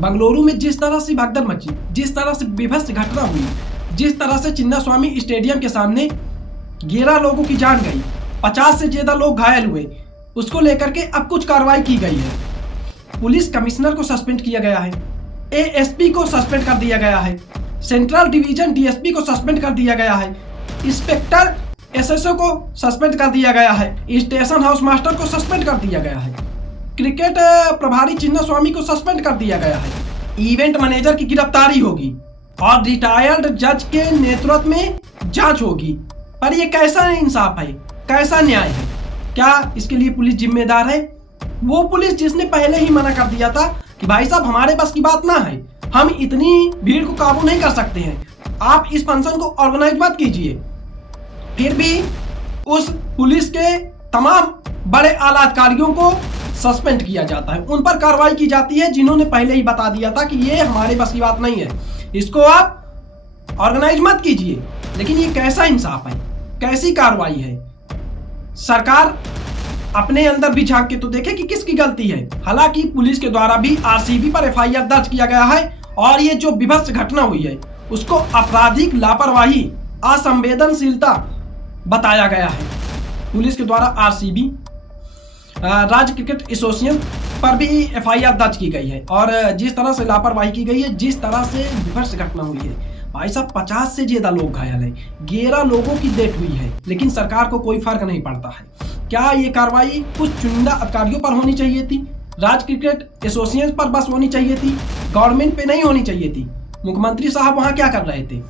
बंगलुरु में जिस तरह से भगदड़ मची, जिस तरह से विभत्स घटना हुई, जिस तरह से चिन्नास्वामी स्टेडियम के सामने 11 लोगों की जान गई, 50 से ज्यादा लोग घायल हुए, उसको लेकर के अब कुछ कार्रवाई की गई है। पुलिस कमिश्नर को सस्पेंड किया गया है, एएसपी को सस्पेंड कर दिया गया है, सेंट्रल डिवीजन डीएसपी को सस्पेंड कर दिया गया है, इंस्पेक्टर एसएसओ को सस्पेंड कर दिया गया है, स्टेशन हाउस मास्टर को सस्पेंड कर दिया गया है, क्रिकेट प्रभारी चिन्नास्वामी को सस्पेंड कर दिया गया है, इवेंट मैनेजर की गिरफ्तारी होगी और रिटायर्ड जज के नेतृत्व में जांच होगी। पर ये कैसा इंसाफ है, कैसा न्याय है? क्या इसके लिए पुलिस जिम्मेदार है? वो पुलिस जिसने पहले ही मना कर दिया था कि भाई साहब हमारे बस की बात ना है, हम इतनी भीड़ को काबू नहीं कर सकते हैं, आप इस फंक्शन को ऑर्गेनाइज मत कीजिए। फिर भी उस पुलिस के तमाम बड़े आला अधिकारियों को सस्पेंड किया जाता है, उन पर कार्रवाई की जाती है जिन्होंने पहले ही बता दिया था कि ये हमारे बस की बात नहीं है, इसको आप ऑर्गेनाइज मत कीजिए। लेकिन ये कैसा इंसाफ है, कैसी कार्रवाई है? सरकार अपने अंदर भी झांक के तो देखे कि किसकी गलती है। हालांकि पुलिस के द्वारा भी आरसीबी पर एफआईआर दर्ज किया गया है और ये जो विभत्स घटना हुई है उसको आपराधिक लापरवाही, असंवेदनशीलता बताया गया है। पुलिस के द्वारा आरसीबी राज्य क्रिकेट एसोसिएशन पर भी एफआईआर दर्ज की गई है और जिस तरह से लापरवाही की गई है, जिस तरह से विभत्स घटना हुई है, भाई साहब 50 से ज्यादा लोग घायल हैं, 11 लोगों की डेथ हुई है, लेकिन सरकार को कोई फर्क नहीं पड़ता है। क्या ये कार्रवाई कुछ चुनिंदा अधिकारियों पर होनी चाहिए थी? राज्य क्रिकेट एसोसिएशन पर बस होनी चाहिए थी, गवर्नमेंट पे नहीं होनी चाहिए थी? मुख्यमंत्री साहब वहां क्या कर रहे थे?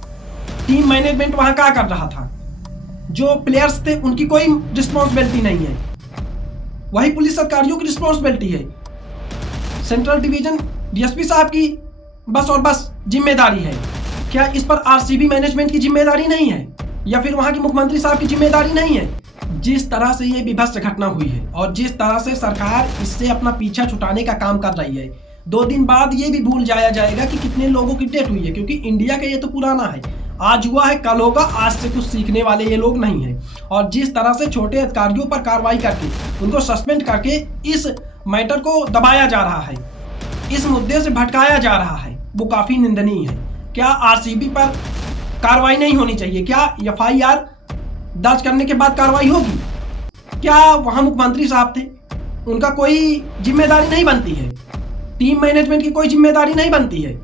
टीम मैनेजमेंट वहां क्या कर रहा था? जो प्लेयर्स थे उनकी कोई रिस्पॉन्सिबिलिटी नहीं है, वही पुलिस अधिकारियों की रिस्पॉन्सिबिलिटी है। सेंट्रल डिवीजन डीएसपी साहब की बस और बस जिम्मेदारी है। क्या इस पर आरसीबी मैनेजमेंट की जिम्मेदारी नहीं है या फिर वहां के मुख्यमंत्री साहब की जिम्मेदारी नहीं है? जिस तरह से ये विभत्स घटना हुई है और जिस तरह से सरकार इससे अपना पीछा छुटाने का काम कर रही है, 2 दिन बाद ये भी भूल जाया जाएगा कि कितने लोगों की डेथ हुई है, क्योंकि इंडिया का ये तो पुराना है, आज हुआ है कल होगा, आज से कुछ सीखने वाले ये लोग नहीं हैं। और जिस तरह से छोटे अधिकारियों पर कार्रवाई करके उनको सस्पेंड करके इस मैटर को दबाया जा रहा है, इस मुद्दे से भटकाया जा रहा है, वो काफी निंदनीय है। क्या आरसीबी पर कार्रवाई नहीं होनी चाहिए? क्या एफआईआर दर्ज करने के बाद कार्रवाई होगी? क्या वहां मुख्यमंत्री साहब थे, उनका कोई जिम्मेदारी नहीं बनती है? टीम मैनेजमेंट की कोई जिम्मेदारी नहीं बनती है?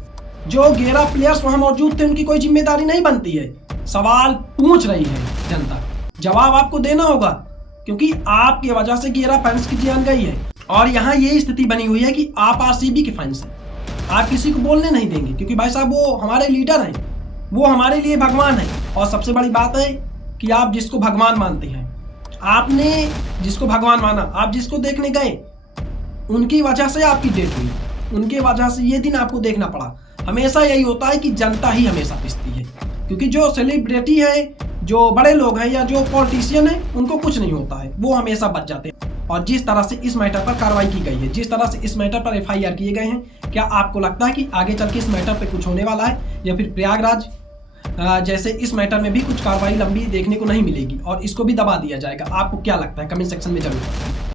जो 11 प्लेयर्स वहां मौजूद थे उनकी कोई जिम्मेदारी नहीं बनती है? सवाल पूछ रही है जनता, जवाब आपको देना होगा, क्योंकि आपकी वजह से 11 फैंस की जान गई है। और यहाँ ये स्थिति बनी हुई है कि आप आरसीबी के फैंस हैं, आप किसी को बोलने नहीं देंगे, क्योंकि भाई साहब वो हमारे लीडर हैं, वो हमारे लिए भगवान है। और सबसे बड़ी बात है कि आप जिसको भगवान मानते हैं, आपने जिसको भगवान माना, आप जिसको देखने गए, उनकी वजह से आपकी डेथ हुई, उनकी वजह से ये दिन आपको देखना पड़ा। हमेशा यही होता है कि जनता ही हमेशा पिसती है, क्योंकि जो सेलिब्रिटी है, जो बड़े लोग हैं या जो पॉलिटिशियन है, उनको कुछ नहीं होता है, वो हमेशा बच जाते हैं। और जिस तरह से इस मैटर पर कार्रवाई की गई है, जिस तरह से इस मैटर पर एफआईआर किए गए हैं, क्या आपको लगता है कि आगे चल के इस मैटर पे कुछ होने वाला है, या फिर प्रयागराज जैसे इस मैटर में भी कुछ कार्रवाई लंबी देखने को नहीं मिलेगी और इसको भी दबा दिया जाएगा? आपको क्या लगता है? कमेंट सेक्शन में जरूर बताएं।